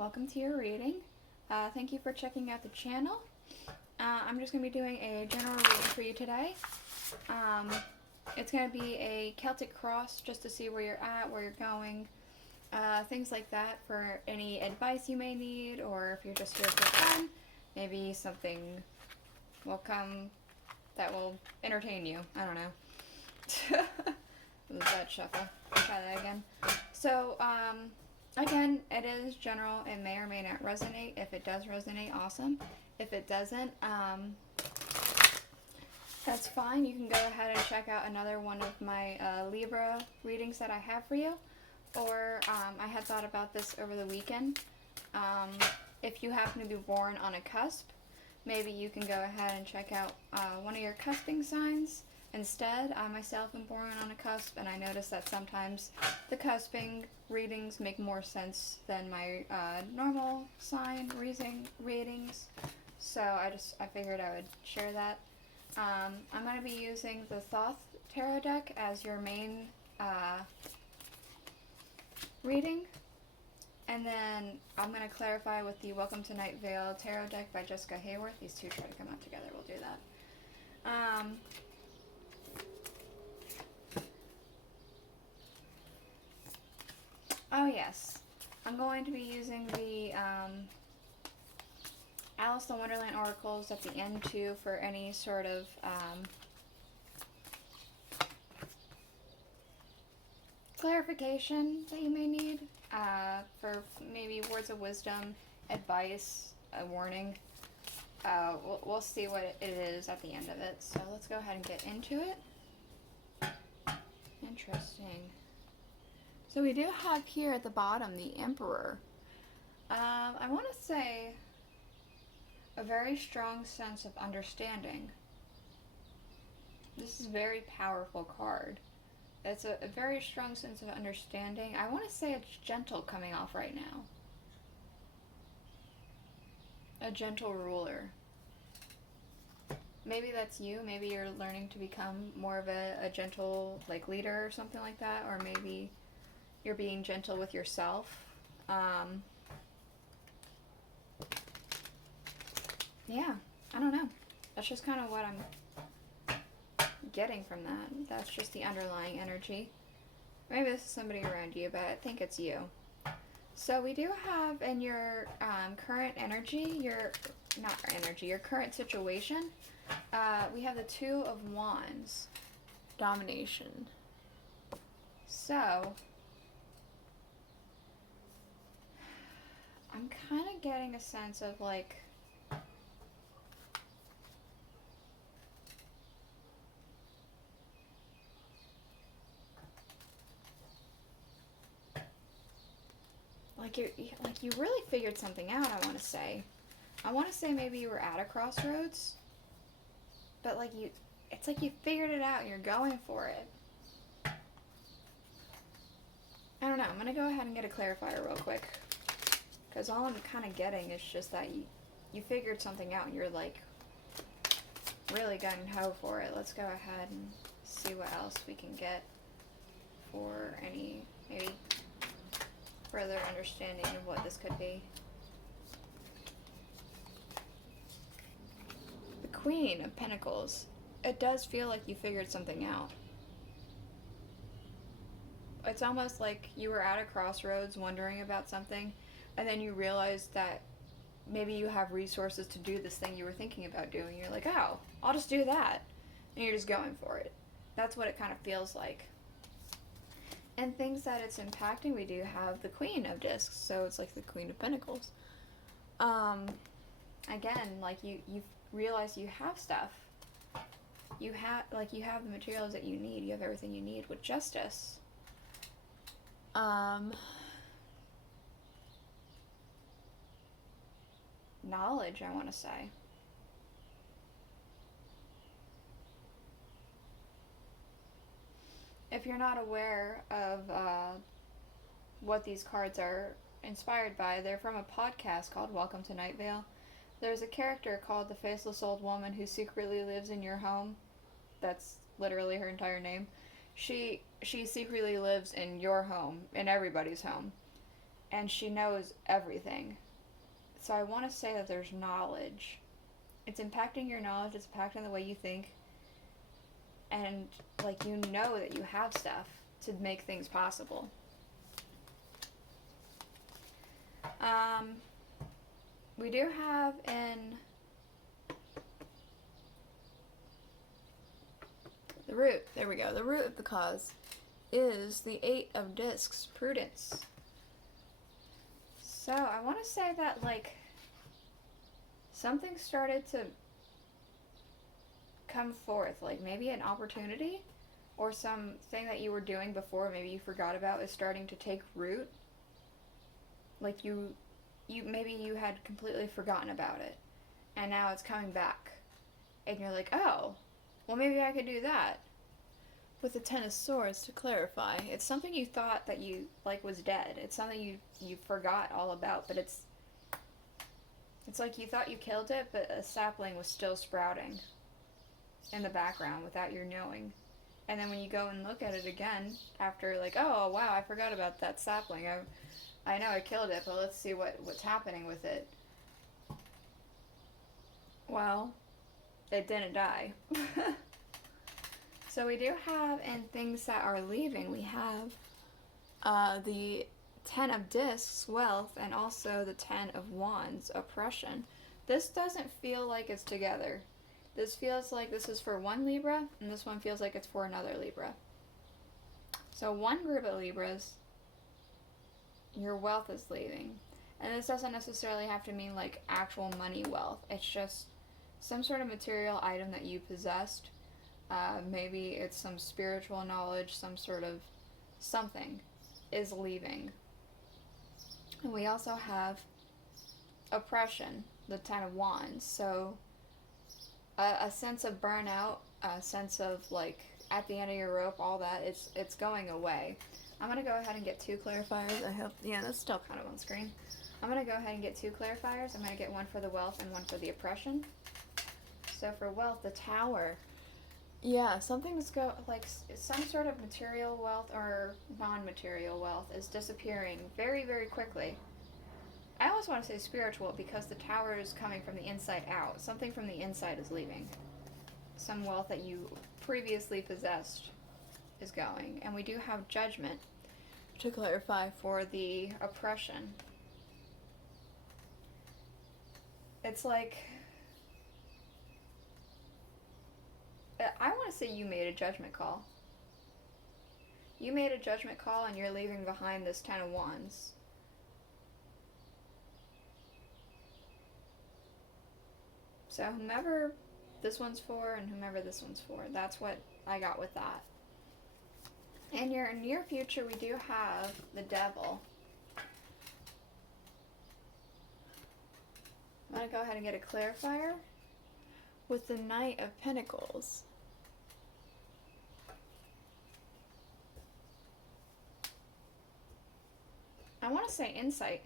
welcome to your reading. Thank you for checking out the channel. I'm just going to be doing a general reading for you today. It's going to be a Celtic cross just to see where you're at, where you're going, things like that for any advice you may need, or if you're just here for fun, maybe something will come that will entertain you. I don't know. It was that shuffle. I'll try that again. So, again, it is general. It may or may not resonate. If it does resonate, awesome. If it doesn't, that's fine. You can go ahead and check out another one of my Libra readings that I have for you. Or I had thought about this over the weekend. If you happen to be born on a cusp, maybe you can go ahead and check out one of your cusping signs. Instead, I myself am born on a cusp, and I noticed that sometimes the cusping readings make more sense than my normal sign readings. So I figured I would share that. I'm going to be using the Thoth tarot deck as your main reading. And then I'm going to clarify with the Welcome to Night Vale tarot deck by Jessica Hayworth. These two try to come out together. We'll do that. Oh yes, I'm going to be using the Aleister Wonderland oracles at the end too for any sort of clarification that you may need, for maybe words of wisdom, advice, a warning. We'll see what it is at the end of it. So let's go ahead and get into it. Interesting. So we do have here at the bottom the Emperor. I want to say a very strong sense of understanding. This is a very powerful card. It's a very strong sense of understanding. I want to say it's gentle coming off right now. A gentle ruler. Maybe that's you. Maybe you're learning to become more of a gentle leader or something like that. Or maybe you're being gentle with yourself. Yeah, I don't know. That's just kind of what I'm getting from that. That's just the underlying energy. Maybe this is somebody around you, but I think it's you. So we do have in your current energy, your current situation, we have the Two of Wands, domination. So I'm kind of getting a sense of you really figured something out. I want to say maybe you were at a crossroads, but it's like you figured it out and you're going for it. I don't know. I'm gonna go ahead and get a clarifier real quick, because all I'm kind of getting is just that you figured something out and you're really gung-ho for it. Let's go ahead and see what else we can get for any maybe further understanding of what this could be. The Queen of Pentacles. It does feel like you figured something out. It's almost like you were at a crossroads wondering about something, and then you realized that maybe you have resources to do this thing you were thinking about doing. You're like, oh, I'll just do that. And you're just going for it. That's what it kind of feels like. And things that it's impacting, we do have the Queen of Discs, so it's like the Queen of Pentacles. Again, you realize you have stuff. You have the materials that you need. You have everything you need with Justice. Knowledge, I want to say. If you're not aware of what these cards are inspired by, they're from a podcast called Welcome to Night Vale. There's a character called the Faceless Old Woman who secretly lives in your home. That's literally her entire name. She secretly lives in your home, in everybody's home. and she knows everything. So I want to say that there's knowledge. It's impacting your knowledge, it's impacting the way you think, and like you know that you have stuff to make things possible. We do have in the root, there we go, the root of the cause is the Eight of Discs, prudence. So I want to say that like something started to come forth, like maybe an opportunity or something that you were doing before, maybe you forgot about, is starting to take root. Like you maybe you had completely forgotten about it, and now it's coming back, and you're like, oh, well maybe I could do that. With the Ten of Swords, to clarify, it's something you thought that you like was dead. It's something you forgot all about, but it's like you thought you killed it, but a sapling was still sprouting in the background without your knowing. And then when you go and look at it again after, like, oh wow, I forgot about that sapling. I know I killed it, but let's see what's happening with it. Well, it didn't die. So we do have, in things that are leaving, we have the Ten of Discs, wealth, and also the Ten of Wands, oppression. This doesn't feel like it's together. This feels like this is for one Libra, and this one feels like it's for another Libra. So one group of Libras, your wealth is leaving. And this doesn't necessarily have to mean like actual money wealth. It's just some sort of material item that you possessed. Maybe it's some spiritual knowledge, some sort of something is leaving. And we also have oppression, the Ten of Wands. So a sense of burnout, a sense of like at the end of your rope, all that, it's going away. I'm going to go ahead and get two clarifiers. I hope, yeah, that's still kind of on screen. I'm going to go ahead and get two clarifiers. I'm going to get one for the wealth and one for the oppression. So for wealth, the Tower. Yeah, something's like some sort of material wealth or non-material wealth is disappearing very, very quickly. I almost want to say spiritual because the Tower is coming from the inside out. Something from the inside is leaving. Some wealth that you previously possessed is going. And we do have Judgment, to clarify, for the oppression. It's like, I want to say you made a judgment call. You made a judgment call and you're leaving behind this Ten of Wands. So whomever this one's for and whomever this one's for, that's what I got with that. In your near future, we do have the Devil. I'm going to go ahead and get a clarifier with the Knight of Pentacles. I want to say insight.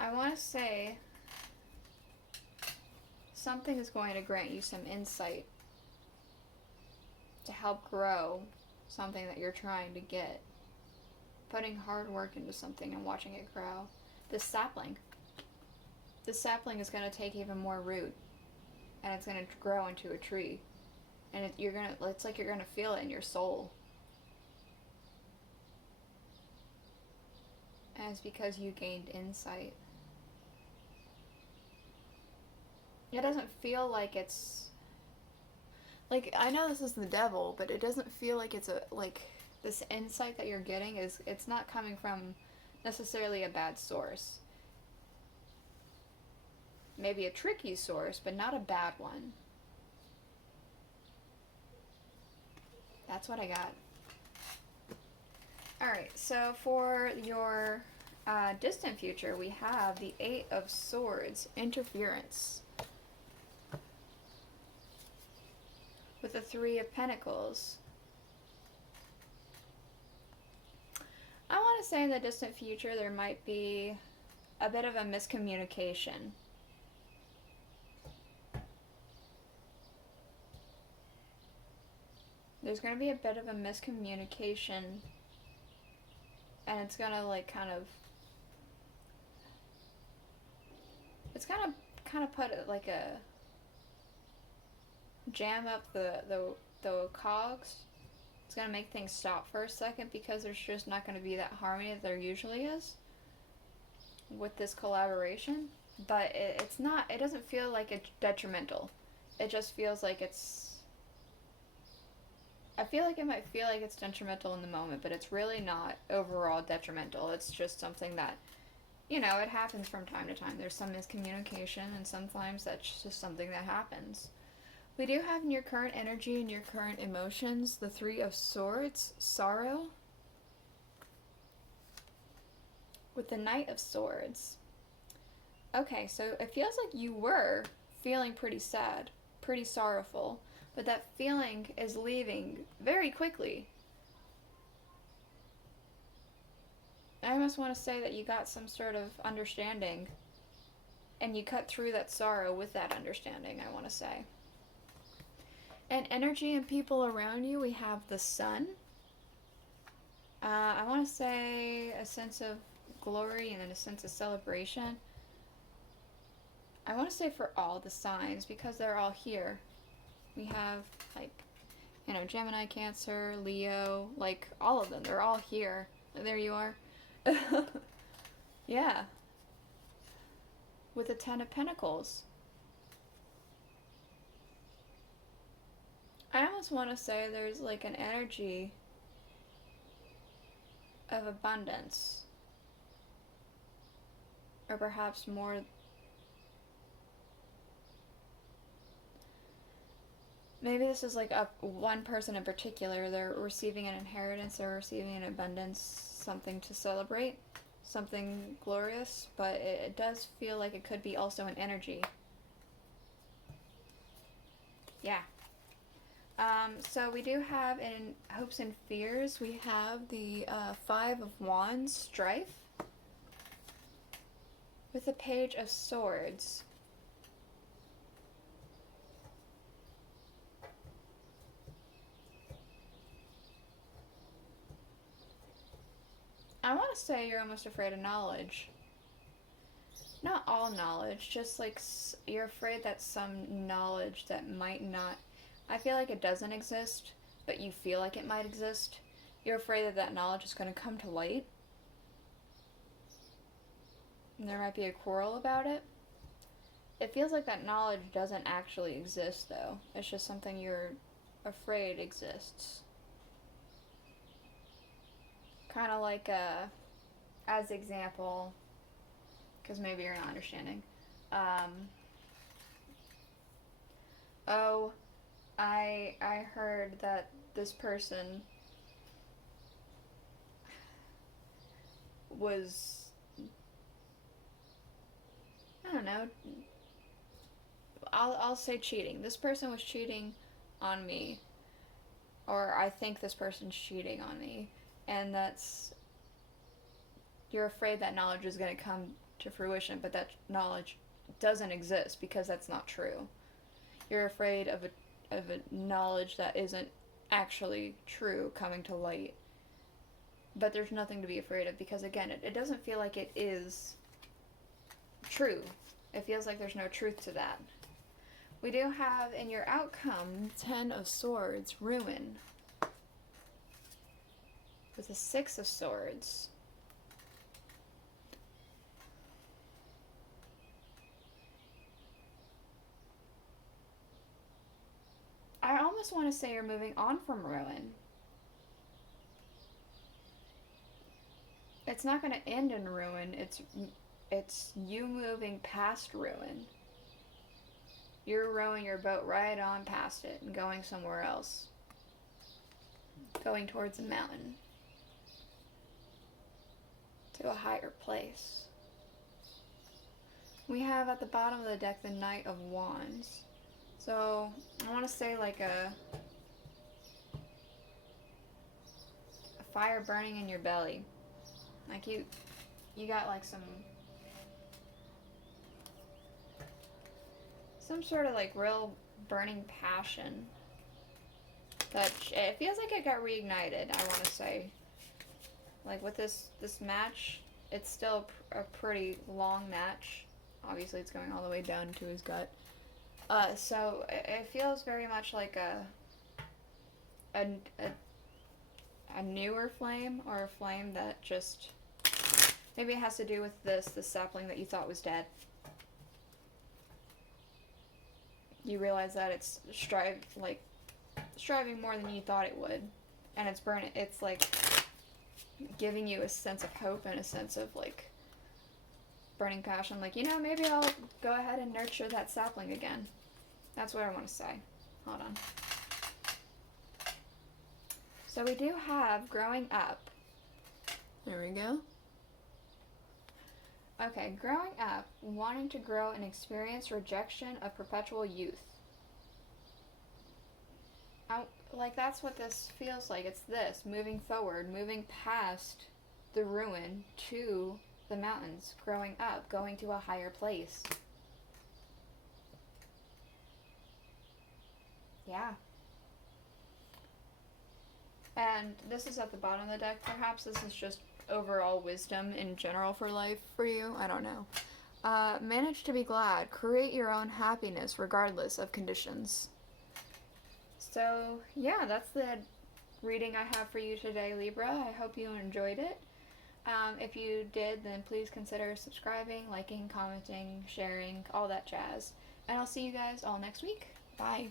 I want to say something is going to grant you some insight to help grow something that you're trying to get. Putting hard work into something and watching it grow. This sapling. This sapling is going to take even more root. And it's going to grow into a tree. And it's like you're going to feel it in your soul. And it's because you gained insight. It doesn't feel like it's... Like, I know this is the Devil, but it doesn't feel like it's this insight that you're getting it's not coming from necessarily a bad source. Maybe a tricky source, but not a bad one. That's what I got. Alright, so for your distant future, we have the Eight of Swords, interference. With the Three of Pentacles. I want to say in the distant future there might be a bit of a miscommunication. There's going to be a bit of a miscommunication and it's gonna like it's gonna kind of put it like a jam up the cogs. It's gonna make things stop for a second because there's just not gonna be that harmony that there usually is with this collaboration. But it's not. It doesn't feel like it's detrimental. It just feels like it's. I feel like it might feel like it's detrimental in the moment, but it's really not overall detrimental. It's just something that, it happens from time to time. There's some miscommunication, and sometimes that's just something that happens. We do have in your current energy and your current emotions the Three of Swords, sorrow, with the Knight of Swords. Okay, so it feels like you were feeling pretty sad, pretty sorrowful, but that feeling is leaving very quickly. I almost want to say that you got some sort of understanding, and you cut through that sorrow with that understanding, I want to say. And energy and people around you, we have the Sun. I want to say a sense of glory and then a sense of celebration. I want to say for all the signs, because they're all here. We have, like, Gemini, Cancer, Leo, like, all of them. They're all here. There you are. Yeah. With the Ten of Pentacles. I almost want to say there's, like, an energy of abundance. Or perhaps more. Maybe this is like one person in particular. They're receiving an inheritance, they're receiving an abundance, something to celebrate, something glorious, but it does feel like it could be also an energy. Yeah. So we do have in Hopes and Fears, we have the Five of Wands, Strife, with the Page of Swords. I want to say you're almost afraid of knowledge. Not all knowledge, just like you're afraid that some knowledge that might not. I feel like it doesn't exist, but you feel like it might exist. You're afraid that that knowledge is going to come to light. And there might be a quarrel about it. It feels like that knowledge doesn't actually exist, though. It's just something you're afraid exists. Kind of like, as example, because maybe you're not understanding. I heard that this person was, I don't know, I'll say cheating. This person was cheating on me, or I think this person's cheating on me, and you're afraid that knowledge is going to come to fruition, but that knowledge doesn't exist because that's not true. You're afraid of a knowledge that isn't actually true coming to light. But there's nothing to be afraid of because, again, it doesn't feel like it is true. It feels like there's no truth to that. We do have in your outcome, Ten of Swords, Ruin, with the Six of Swords. I almost want to say you're moving on from ruin. It's not going to end in ruin. It's you moving past ruin. You're rowing your boat right on past it and going somewhere else. Going towards a mountain. To a higher place. We have at the bottom of the deck the Knight of Wands. So, I want to say like a fire burning in your belly. Like you got like some sort of like real burning passion. That it feels like it got reignited, I want to say. like with this match, it's still a pretty long match. Obviously, it's going all the way down to his gut. So it feels very much like a newer flame, or a flame that just, maybe it has to do with the sapling that you thought was dead. You realize that it's striving more than you thought it would, and it's like giving you a sense of hope and a sense of like burning passion, like, you know, maybe I'll go ahead and nurture that sapling again. That's what I want to say. Hold on. So we do have growing up. There we go. Okay, growing up, wanting to grow and experience rejection of perpetual youth. Like, that's what this feels like. It's this, moving forward, moving past the ruin to the mountains, growing up, going to a higher place. Yeah. And this is at the bottom of the deck. Perhaps this is just overall wisdom in general for life for you. I don't know. Manage to be glad. Create your own happiness regardless of conditions. So, yeah, that's the reading I have for you today, Libra. I hope you enjoyed it. If you did, then please consider subscribing, liking, commenting, sharing, all that jazz. And I'll see you guys all next week. Bye.